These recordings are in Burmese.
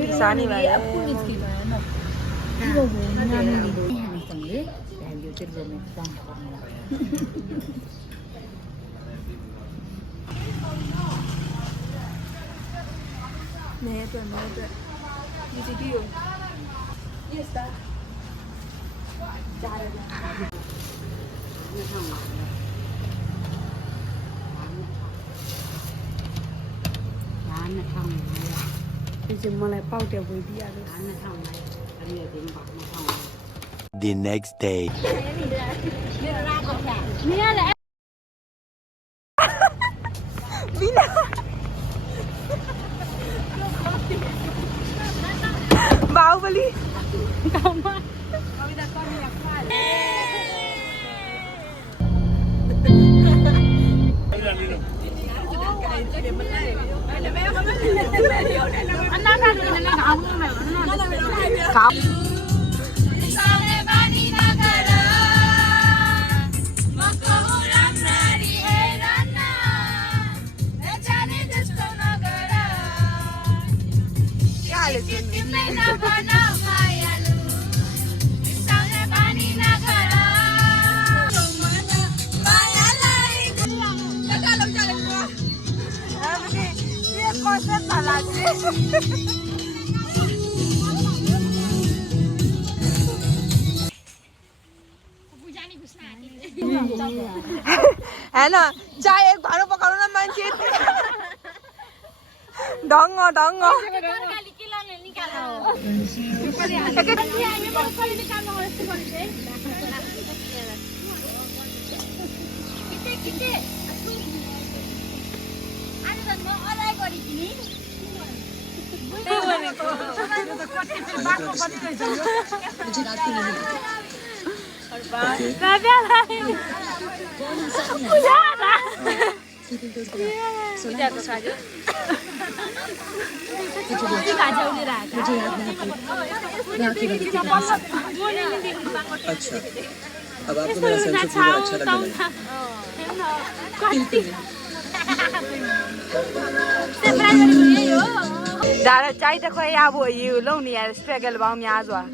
ဒီစားနေပါလေအခုနေကြည့်ပါနော်ဒီဘုံညာနေနေတယ်ဟန်စနေဒါမျိုးတက်လို့မပေါင်းပါဘူးနဲအတွက်ဒီတီကို yes sir ကြားရတယ်ဒီမလေးပေါက်တယ်ဝေးပြရတယ် The next day မင်းလည်းဘီနာဘာဝလီကောင်းပါဘာဝိဒါကောင်းရခါလေအနာကလည်းလည်းကောင်းမယ်နော်ကောင်းहै ना चाय एक बारो पकाड़ो ना मंचित डोंगो डोंगो अच्छा अब आपको मेरा सेंस ऑफ ह्यूमर अच्छा लगने लगा दादा चाय तक कोई आप वो ये लोग नहीं है स्ट्रगल बाव में आज हुआ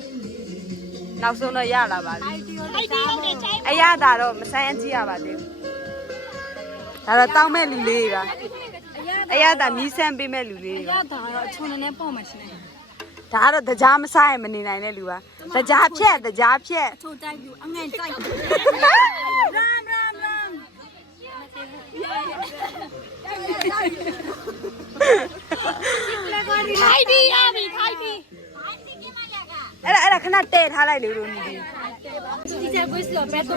ना सुनो यार आवाज़ यार दादा मसायन जी आवाज़ दादा ताऊ में लुलेगा यार दादा नीसें भी में लुलेगा यार दादा छोड़ने ने पाँव मचने दादा दजाम साए मनी नहीं ने लुआ दजाब छे छोटा क्यों अंगें चाय राम राम राम खाई भी एरा खना टे थालाई ले रोनी टीचर बोइस लो पे तो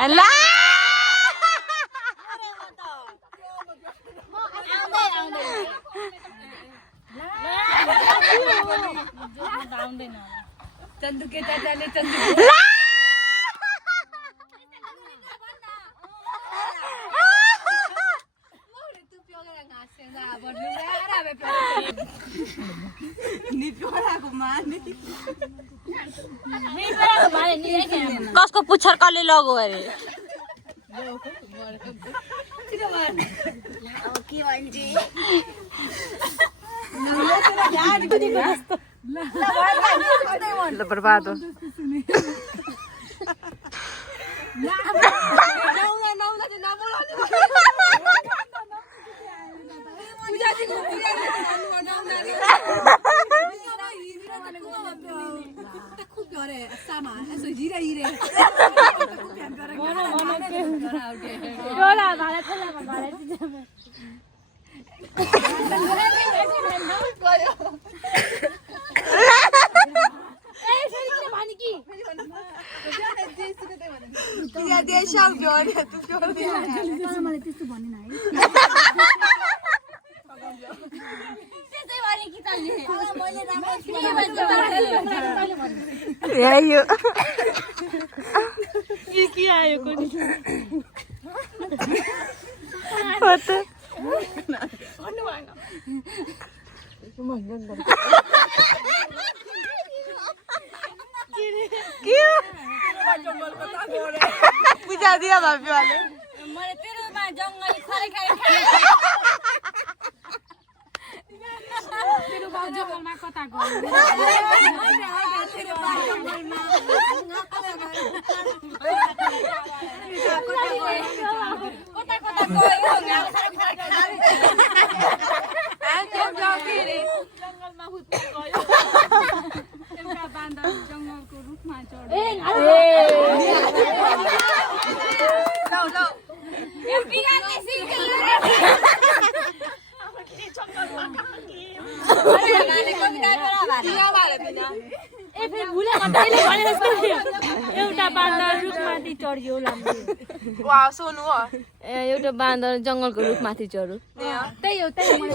अल्लाह चंदू के चाचा ने चंदू कसको पुच्छर कसले लगो अरे बर्बाद हो Yayo. Iki ayo kuni. What? Kya? Puja diya babi wale. Mare tero ma jungle khare khare. Tero ba jungle ma kota go. Tero ba jungle ma. Kota kota go yo nga khare khare. Jom jom kiri. Jungle ma hut go yo. Temka banda jungle ko roof ma chod. No no. Biga ke single. ए फिर भूले मत ले भने एउटा बान्दर रुखमाथि चढ्यो लाम्बो Wow, sonu ah. एउटा बान्दर जंगलको रुखमाथि चढ्यो त्यही हो त्यही मैले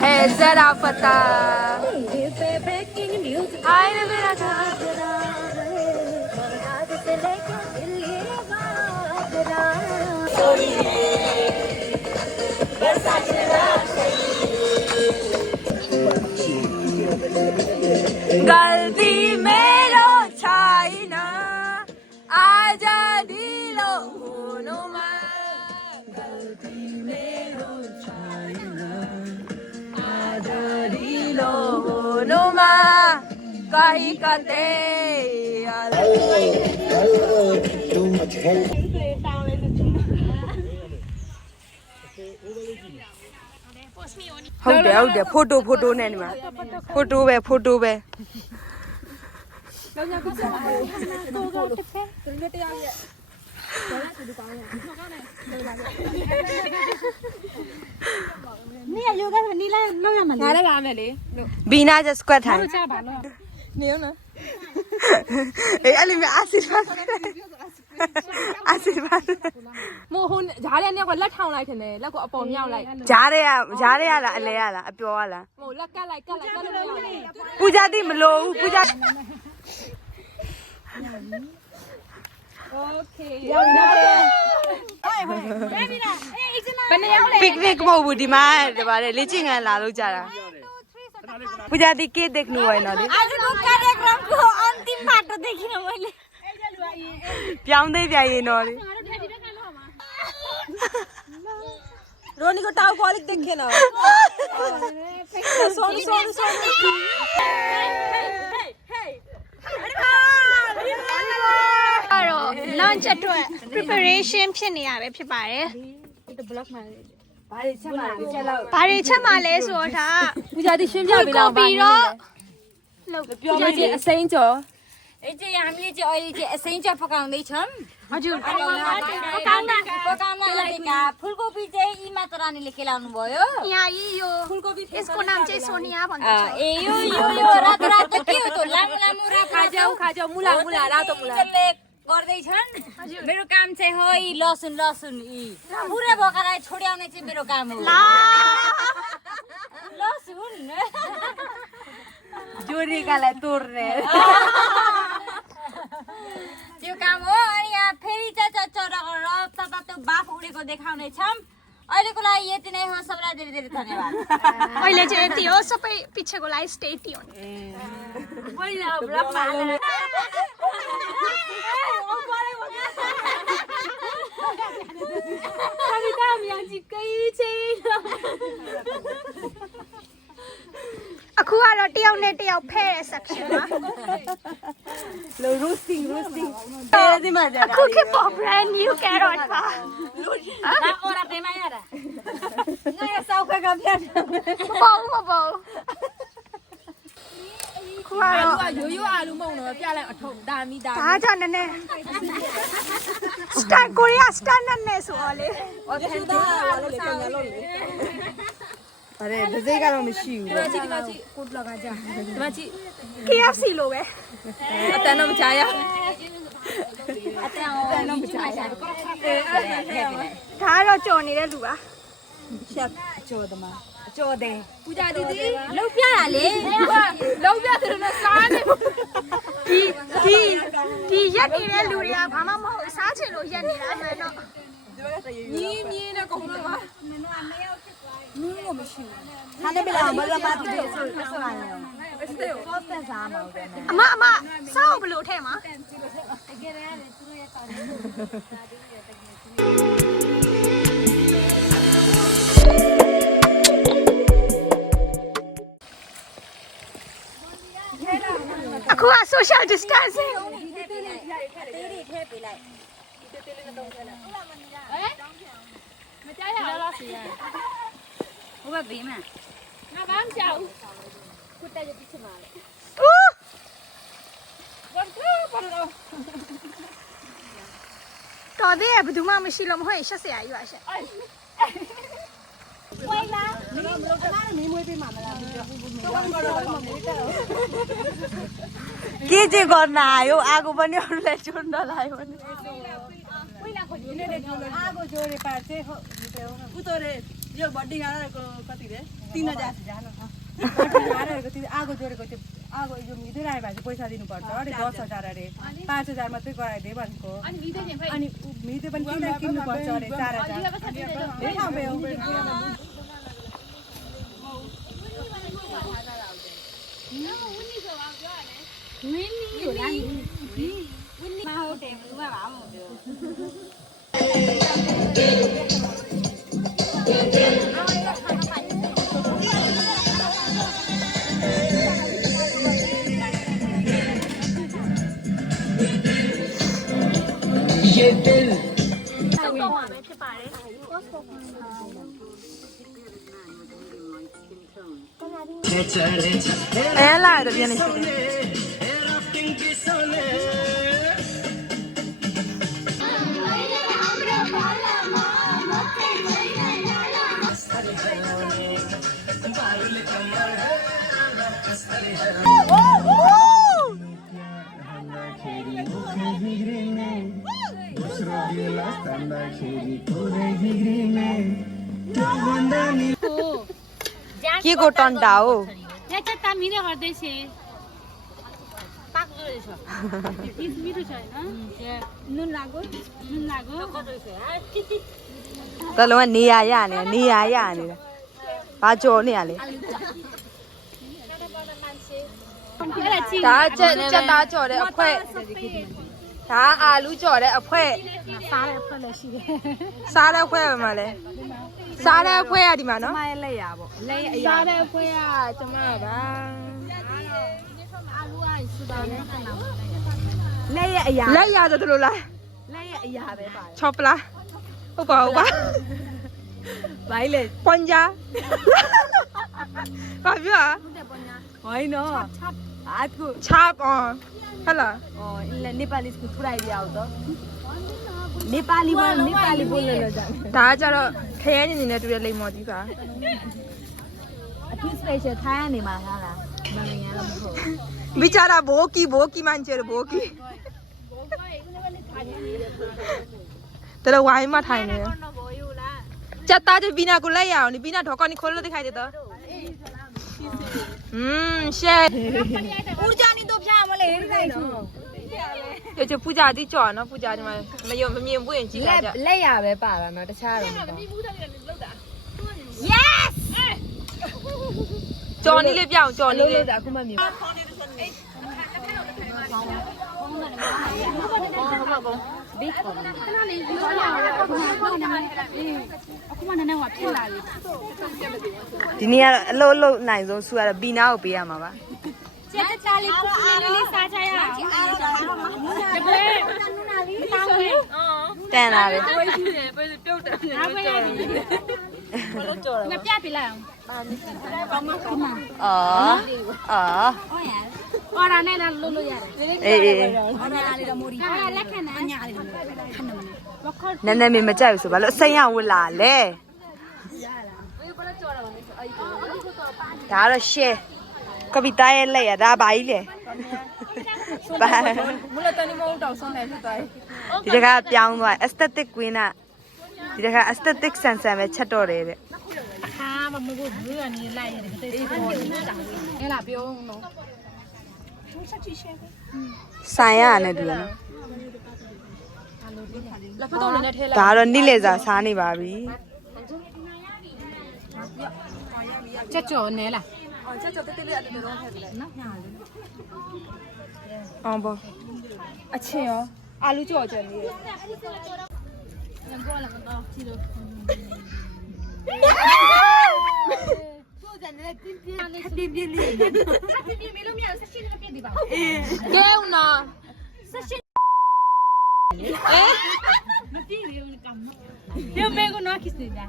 Hey, zara pata. Hi, mera गलती मेरो छैन आजादी लो हुनुमा गलती मेरो छैन आजादी लो हुनुमा कहीँ कतैဟုတ်တယ်ဖိုတိုနဲ့ဒီမှာဖိုတိုပဲနေရယောဂနီလာလောက်ရမှာလေငါလည်းလာမယ်လေ ဘီနာကျစကွတ်ထိုင် ချပါတော့ နေအောင်နော်အေးအဲ့လိုမျိုးအာဆီပါမို့ဟိုဂျားတဲ့เนี่ยကလက်ထောင်လိုက်ခင်လေလက်ကိုအပေါ်မြောက်လိုက် ဂျားတဲ့ရလားအလဲရလားအပျော်ရလား မို့လက်ကတ်လိုက်ကတ်လို့မရဘူး ပူဇာတိမလို့ဘူးပူဇာ ရောက်ပြီလားဟဲ့ပြီလားအေးကျမဘယ်နေရောက်လဲ ပစ်နစ်မဟုတ်ဘူးဒီမှာဒီပါတယ်လေ့ကျင့်ခန်းလာလို့ကြတာပူဇာတိကေတက်နူဝဲနော်လေ आजको कार्यक्रमको अन्तिम बाटो देखिन मैले ပြောင်းသေးပြန်ရင်တော့လေ रोनी को टाउ कॉलिक देखे ना सॉरी launch အတွက် preparation ဖြစ်နေရပဲဖြစ်ပါတယ် ဘာတွေချက်မှာချက်လောက် ။ဘာတွေချက်မှလဲဆိုတော့ဒါ ပူဇာတိရှင်းပြပေးတော့ ပြီးတော့ ပြောမယ်ဒီအစိမ်းကျော် ए चाहिँ हामीले चाहिँ अहिले चाहिँ एसेन्चा पकाउँदै छौं हजुर पकाउन लागेका फुलकोपी चाहिँ यी मात्र रानीले खेलाउनु भयो यहाँ यो यसको नाम चाहिँ सोनिया भन्छ ए यो रातो रातो के हो त लामो लामो रातो खाजाउ मुला रातो मुला गर्दै छन् मेरो काम चाहिँ हो यी लसुन यी पुरा भकालाई छोड्याउने चाहिँ मेरो काम हो लसुन जोरीकालाई तोड्ने त्यो काम हो अनि यहाँ फेरि चाहिँ चच्चरा गरेर ततातो बाफ उडेको देखाउने छौं अहिलेको लागि यति नै हो सबैलाई धेरै धेरै धन्यवाद अहिले चाहिँ यति हो सबै पिछेको लागि स्टे ट्युन कविता यहाँ चिक्कै छैन अखुवा र टियाउने टियाउ फेरे सेक्सनमा लो रोस्टिङ तेजीमा जा अखु के ब्रान्ड न्यू क्यारट बा ना ओरा तेमा यारा नयाँ साउकाका ब्याड बाउ खुवा यो आलु मौन प्यालाई अठौ दामी दामी दा जन्ने स्टार कोरिया स्टार नन्ने सोले अरे दजै गालो मिशी दिमाची कोट लगा जा दिमाची KFC लोगे अतनम चाया အတန်အောင်မချာချာထည့်ပြလိုက် ဒါကတော့ကြော်နေတဲ့လူပါ ရှက်ကြော်သမားအကြော်တယ်ပူကြတီတီလှုပ်ပြတာလေ လုံးပြတယ်လို့စားနေ ဒီရက်နေတဲ့လူတွေကဘာမှမဟုတ်စားချင်လို့ရက်နေတာမှန်တော့ မြင်းနဲ့ကုန်တော့ပါ ဟာနေပြလာမလာမတူတယ်ဆိုတော့ဆော့တက်စားမှာဟုတ်တယ် အမစားအောင်ဘယ်လိုထဲမှာ အခုက social distancing ထည့်ပေးလိုက် မကြားရအောင်စီရ ဟိုဘက်ဘေးမှာ ငါဘာမှကြောက် တော်သေးရဲ့ဘယ်သူမှမရှိလို့မဟုတ်ရင်ရှက်စရာကြီးပါရှက် Kiji corna yo aku bani le chunda la yo आगो जोरे पाचे उतरे यो बड्डी गाना को कति रे 3000 जानो बड्डी गाना को आगो जोरे को आगो यो मिदे राय भाजी पैसा दिनु पर्छ अरे 10000 अरे 5000 मात्रै गराइदे भनेको अनि मिदे पनि किन्नु पर्छ अरे 4000 हे खाबेဆောက်တော့မှာပဲဖြစ်ပါတယ် Eh la do viene su Ki ko ton dao ညချက်တာမီးနဲ့ဟောတဲ့ရှင်ပတ်လို့ရချောဒီမီးတို့ချာနော်နွန်းလာကိုကောတော့ဆွဲ တလုံးကနေရရနေဘာကြော်နေရလဲ အဲ့ဒါချင်း ဒါချက်သားကြော်တဲ့အခွဲ့ဒါအာလူကြော်တဲ့အခွဲ့ စားတဲ့အဖက်လည်းရှိတယ် စားတဲ့အခွဲ့ပဲမလဲစားတဲ့အခွဲ့ရဒီမှာနော် မရဲ့လက်ရပေါ့လက်ရအရာ စားတဲ့အခွဲ့ကကျမပါ လက်ရအရာ လက်ရဆိုတို့လား လက်ရအရာပဲပါတယ် ချောပလားဟုတ်ပါဘာလဲ ပွန်ကြာဘာပြော ဟိုင်းနော်အာကူ ချပ်အောင်ဟလာ အော်လေနေပါလီစကူထရိုက်ရအောင်တော့နေပါလီဘောလို့ကြတယ် ဒါကကြတော့ခရဲညင်နေတူတဲ့လိမ္မော်ကြီးပါ အထူး special ထိုင်းကနေမှာလားမနင်ရတော့မဟုတ် မိချတာဘိုးကီမန်ကျဲဘိုးကီတော်ဝိုင်းမထိုင်နေကြက်သားချဘီနာကိုလိုက်ရအောင်ဒီဘီနာတော့ကောင်းနေခိုးလို့တိခိုက်တယ်တော့ရှဲ ဦးကြနေတော့ဖျားမလဲဒီတိုင်းနော် ကျပူကြတိကြော်နော်ပူကြဒီမှာမယုံမမြင်ဘူးရင်ကြည့်ကြကြ လက်ရပဲပါတာနော်တခြားတော့မဟုတ် yes ကြော်နေလေးပြောင်းကြော်နေလေး အခုမှမြင်ဘီကော အခုမှနည်းနည်းဟောဖြစ်လာပြီ ဒီနေ့ကတော့အလုံးလုံးနိုင်ဆုံးဆူရတော့ဘီနာကိုပေးရမှာပါ ချက်ချာလေးပူပူလေးလေးစားချရအောင်ဒီပလဲတောင်းဝင် တန်လာပဲ ငါပဲရတယ်ငါပြပြလိုက်အောင် အော် ဟောရနဲ့လည်းလို့ရတယ် အေး အညာလေးတော့မိုးဒီ အဲ့လက်ခံအညာလေး ခဏမ နည်းနည်းမမကြိုက်ဘူးဆိုဘာလို့အစိမ်းရဝလာလဲဒါတော့ရှယ်ကပီတာရဲ့လက်ရဒါဘာကြီးလဲဘာ मुला तनी म उठाउ सँगै छ त ဒီတကပြောင်းသွား aesthetic queen อ่ะဒီတက aesthetic ဆန်ဆန်ပဲချက်တော့တယ်တဲ့ ဟာမမကိုဘူးရနေလိုက်ရတယ်တိတ်ပေါ်နေတာအဲ့လာပြောနော် ဆိုင်ရနဲ့တူတယ် လက်ဖက်တော့လည်းထဲ ဒါကတော့နိလေစာစားနေပါပြီ ချက်ကြော်နဲလား အောင်ပေါ့အချင်းရောအာလူကြော်ကြံနေတယ် ကဲဦးနော် ဒီမေကိုနော် kiss နေတာ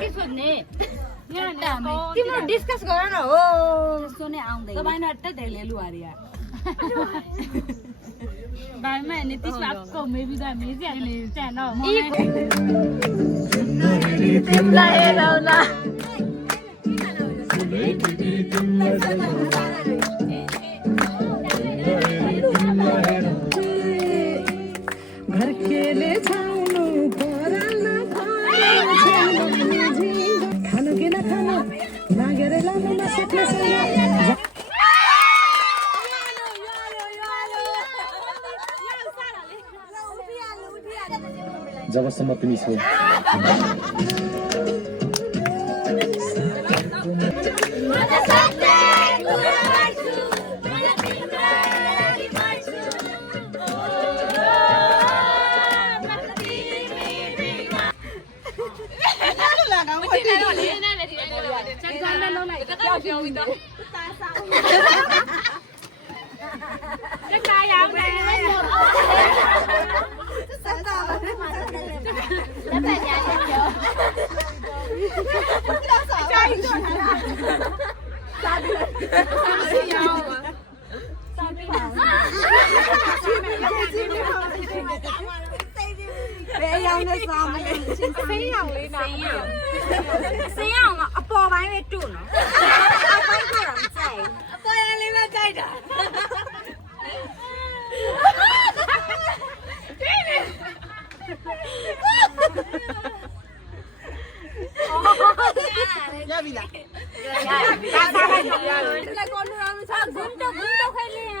kiss နေညနေတော့ ဒီမ discuss ကြရတော့ ဆိုနေအောင်တယ် တပိုင်းတော့တက်တယ်လေလူအားတွေက ဘာမှနေတိကျကုန်မေးပြီးသားမေးစရာလေးစံတော့မောနေ လာရတော့လား घर के ले जाऊं पराना खाना के ना खाना ना गेरे ला ना सकले सना जबसम्म पनि छौဆေးရောင်ကအပေါ်ပိုင်းပဲတူနော်အောက်ပိုင်းကတော့မကြိုက်အပေါ်ရလေးပဲကြိုက်တာရပြီလားဒါစားလိုက်ရတယ်လက်ကောလူရမ်းစားဂုံတော့ခဲလေးရ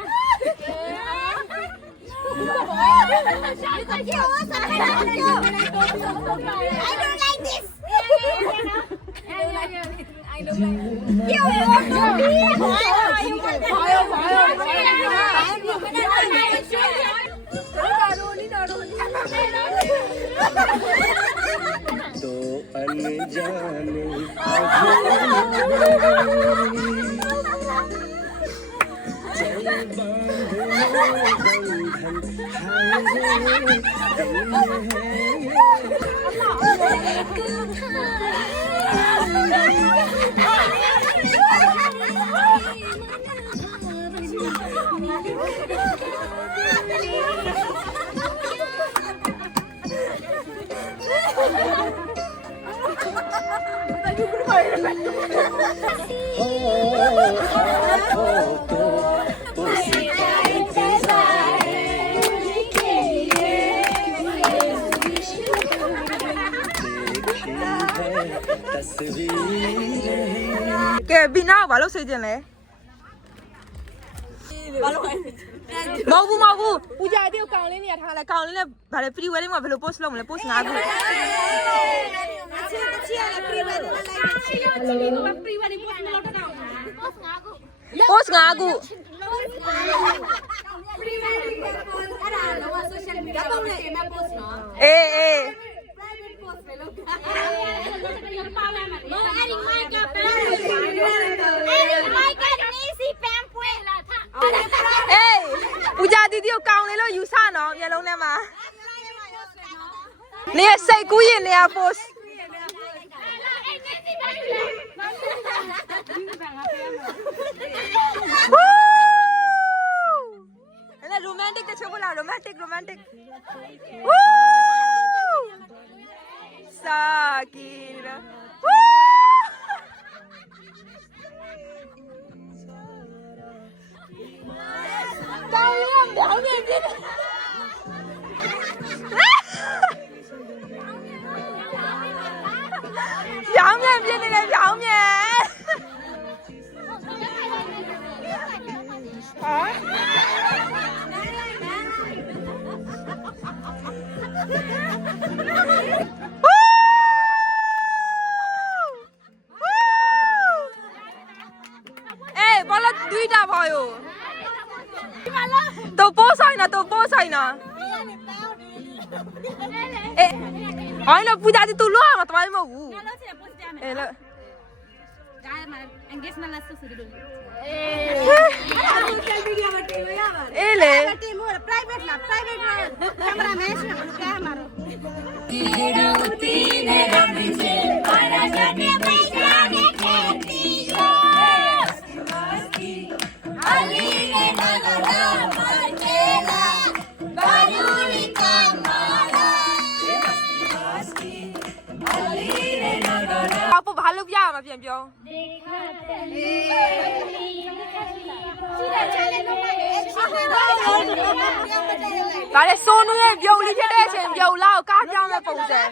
I don't like this. I don't like this. You want to be? तो अनजानेကဲဘီနာဘာလို့ဆေးကျင်လဲဘာလို့မဟုတ်ဘူးဦးကြတဲ့ကောင်လေးနေရထားလဲကောင်လေးနဲ့ဗာလေ pre wedding မှာဘယ်လို post လုပ်မလဲ post 5ခု post 5ခု အေး ဦးကြတီတီကိုကောင်းလေလို့ယူဆနော်မျက်လုံးထဲမှာနေရစိတ်ကူးရင်နေရ post အဲ့ဒါ romantic တချို့ဘလား romantic Sakira Kalian bangun ê bao lâu đi ra vào rồi tôi bố sai nè ê hỏi là bây giờ thì tôi lo mà tôi mà ngủ ê là ê lệ Papa भालू क्या mà phiền phiền cái này xô nuôi em dầu đi thế đây xem dầu lao cá nhau là phồng rẻ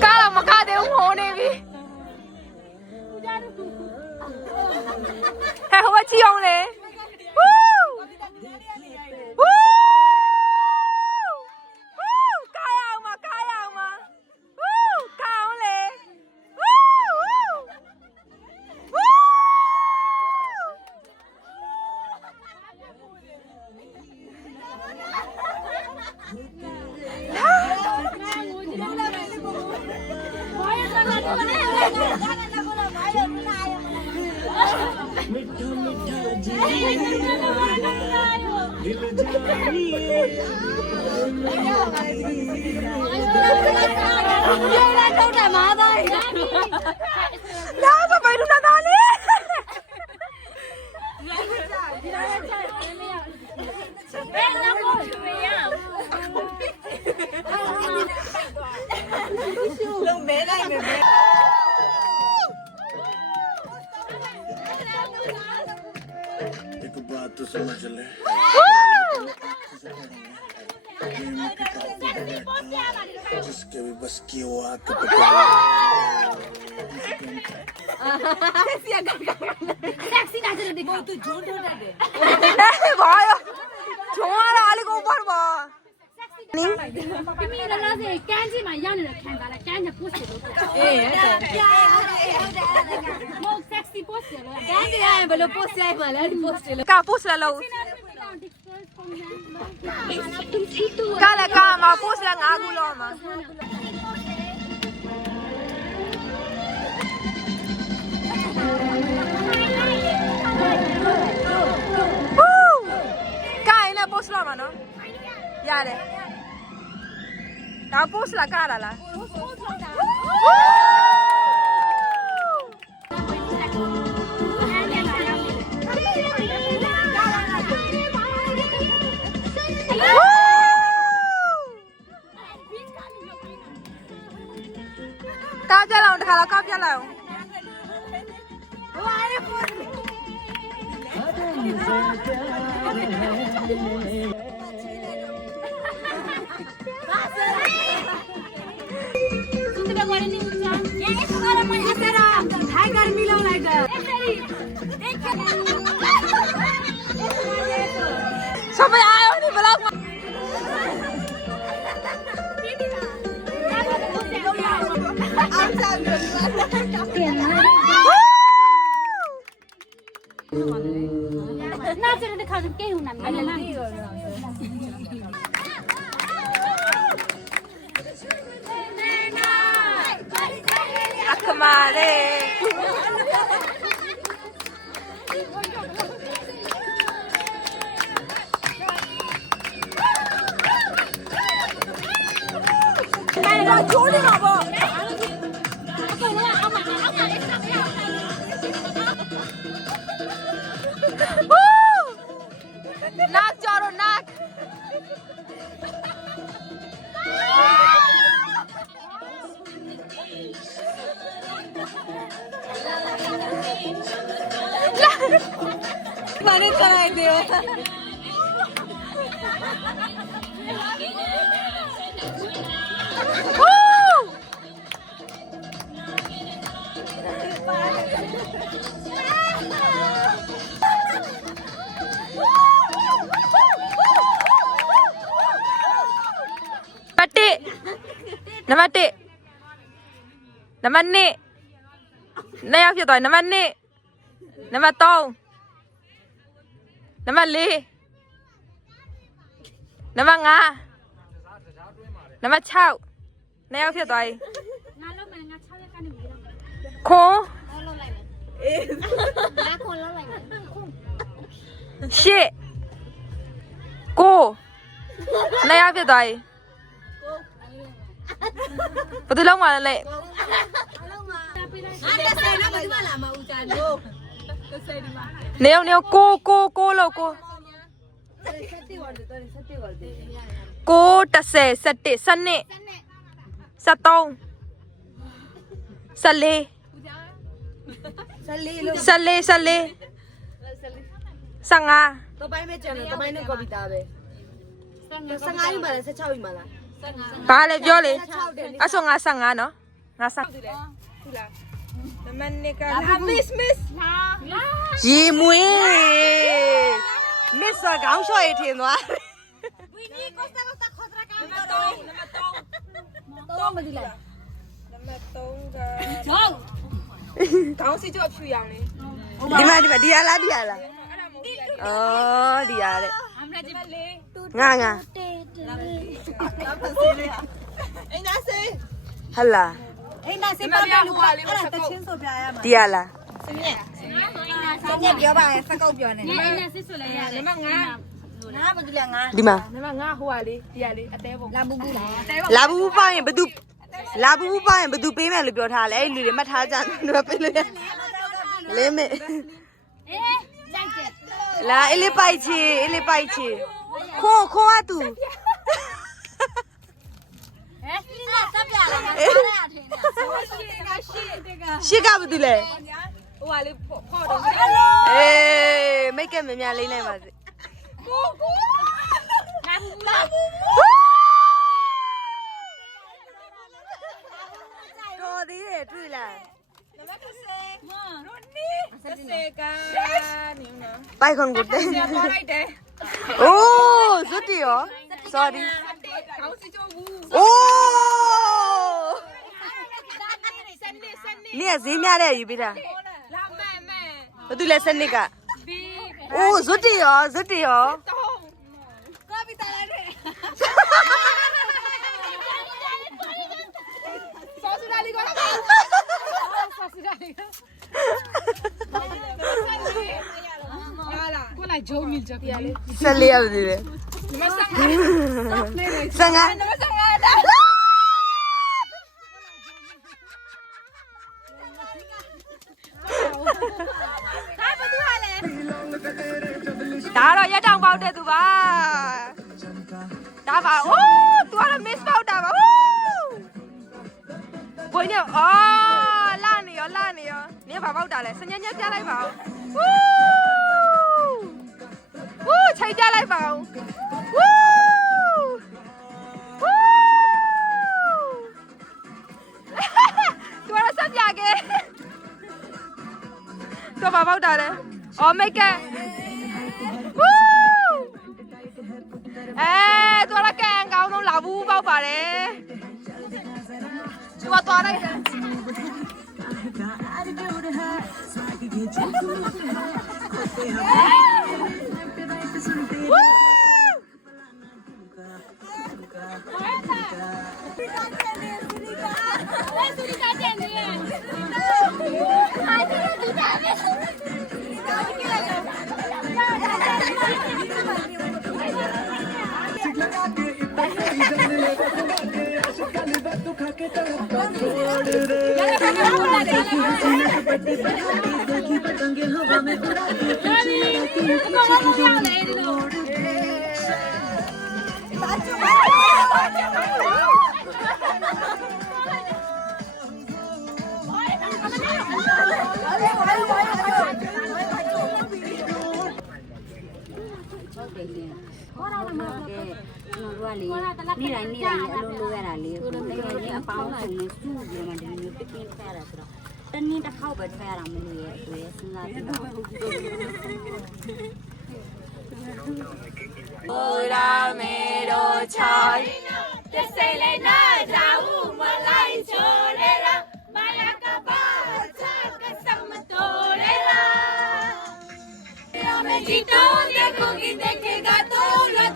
cá là mà cá để ủng hộ này đi hay không có chiêu này sao vậy đúng là đi एक बात तो समझ ले जिसके भी बस की वो आके भाई छोड़ा वाले को ऊपर बा का पूछ ला लो का là ca mà पूछ là ngã gu lo mà cái này post là mà nó dạ đấy cái post là ca là cáp cho lòng thà là cáp cho lòng sao mày ai đi vlog mà 나중에 가서 게임 나면 그만해 나 졸리 가봐 नाक चारो नाक मैंने कराई दियो ပတ်တိနံပါတ်1နံပါတ်2နှစ်ယောက်ဖြစ်သွားနံပါတ်2နံပါတ်3နံပါတ်4နံပါတ်5နံပါတ်6နှစ်ယောက်ဖြစ်သွားပြီ ငါလုံးမယ်ငါ6ရက်ကနေပြီးတော့ ခွန် ငါခွန်လုံးလိုက်မယ် ရှစ်ကိုနှစ်ယောက်ဖြစ်သွားပြီဘယ်သူလုံးမလဲလေ ငါတက်ဆိုင်တော့မဒီမလာမဦးကြလို့ နေအောင်ကိုလို့ကိုကို30 17 12 13 တော့ပိုင်းမဲ့ကျန်တယ်တော့ပိုင်းနဲ့ကော်ပီတာပဲ15ယူမလား16ယူမလား ဘာလဲပြောလေအဆောငါ15နော်ငါ15ရေမွေး miss ဆိုခေါင်းလျှော့ရထင်သွား တော့မဒီလိုက် ဒီမှာဒီရလားအော်ဒီရလေငါဟလာ အိမ်သားစိတ်ပါမယ်လို့အဲ့ဒါတချင်းဆိုပြရမှာ ဒီရလား စညက်ပြောပါရဲ့စကောက်ပြောနေ ငါအိမ်နဲ့စစ်ဆိုလဲရတယ်ငါ ငါဘာလို့လဲငါ ဒီမှာ လာဘူးဘူးလား လာဘူးပေါ့ရင်ဘသူလာဘူးပေါ့ရင်ဘသူပေးမယ်လို့ပြောထားလဲအဲ့လူတွေမှတ်ထားကြတယ်ပေးလို့လဲမေ အေးကြိုက်တယ် လာအလေးပိုက်ချီခွန်ကသူ ဟဲ့ဒီကတပ်ပြလာမှာစားရထင်တယ် ရှစ်ကဘသူလဲအေးမိတ်ကမများလေးနိုင်ပါစေတော်သေးတယ်တွေ့လားပိုက်ခွန်ကိုတဲ့အိုးဇွတ်တီရော sorry အိုးနေဈေးများတဲ့ယူပေးတာဘာတူလဲစနစ်ကအိုးဇွတ်တီရော14ရောက်သေးတယ်15ဒါတော့ရက်တောင်ပေါက်တဲ့သူပါဒါပါအိုး तू ကတော့ miss ပေါက်တာပါဘွေးနေအော်လာနေရောနေဘာပေါက်တာလဲစညညပြလိုက်ပါဦးဝူးချိန်ပြလိုက်ပါဦးဝူးသူကတော့ဆက်ပြခဲ့သူဘာပေါက်တာလဲအော်မိတ်ကဝူးသူကတော့ကန်ကောင်းဆုံးလာဘူးပေါက်ပါတယ်သူကသွားလိုက်တယ်နေ့တိုင်းအလုံးလိုရတာလေ အပေါင်းစုံနဲ့စုပြီးတော့ဒီလိုမျိုးပကင်းဖဲရတာဆိုတော့တနည်းတစ်ခေါက်ပဲဖဲရတာမလို့ရဲ့သူရဲ့စဉ်းစားပြီးတော့ ဘိုရာမေတို့ချောင်းတစိလေနာကြဦးမလိုက်ချိုလေရာမယာကပါချကစမတိုလေရာमैं जीता हूँ देखोगी देखेगा तो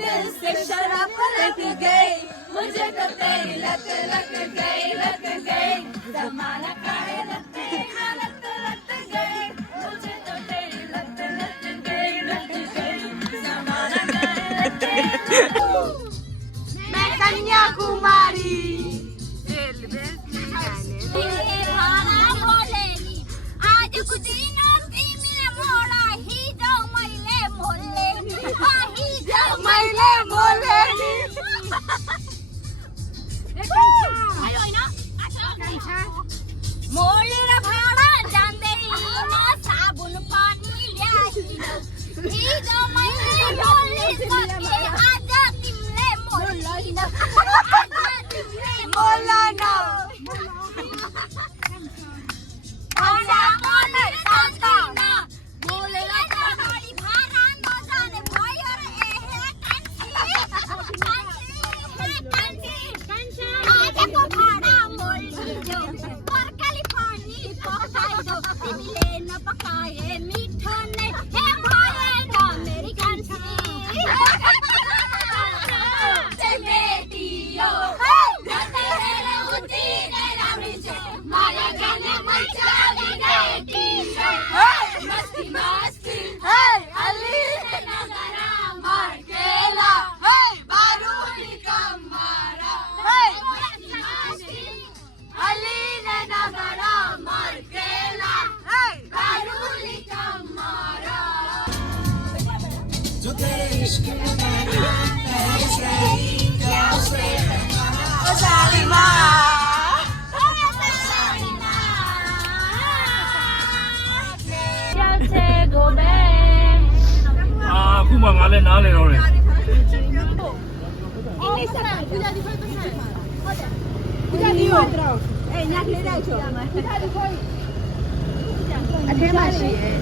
दिल से शराब लग गई मुझे तो तेरी लत गई जमाना काहे लगते हालत लग गई मुझे तो तेरी लत गई जमाना काहे लगते मैं कन्याकुमारी आज कुछ दिनों से मेरा मोड़ा ही जाओ मैले मोले ही जाओ मैले मोले आयो ना अच्छा मोले रा भाड़ा जांदे ना साबुन पानी ल्याई ही जाओ मैले मोले सके आजा तिमले मोली ना आजा तिमले मोला ना आजा मोले साता ना मोले रा गाड़ी भाड़ा न जाने भाई और ए है कांची आजा को भाड़ा मोली जो और कैलिफोर्नी पकाई दो तिमले न पकाए मीठा ने हे भाई ना मेरी कांची बेटियो तेरे उठी तेरा मिर्च मारे जाने मचा गई मस्ती मस्ती अली नगरा मार केला बारूनी कमारा अली नगरा मार केला बारूनी कमारा जो तेरे इश्क में मैंने ओ सालिमाအခုမှငါလည်းနားလေတော့တယ် အထဲမှာရှိရဲ့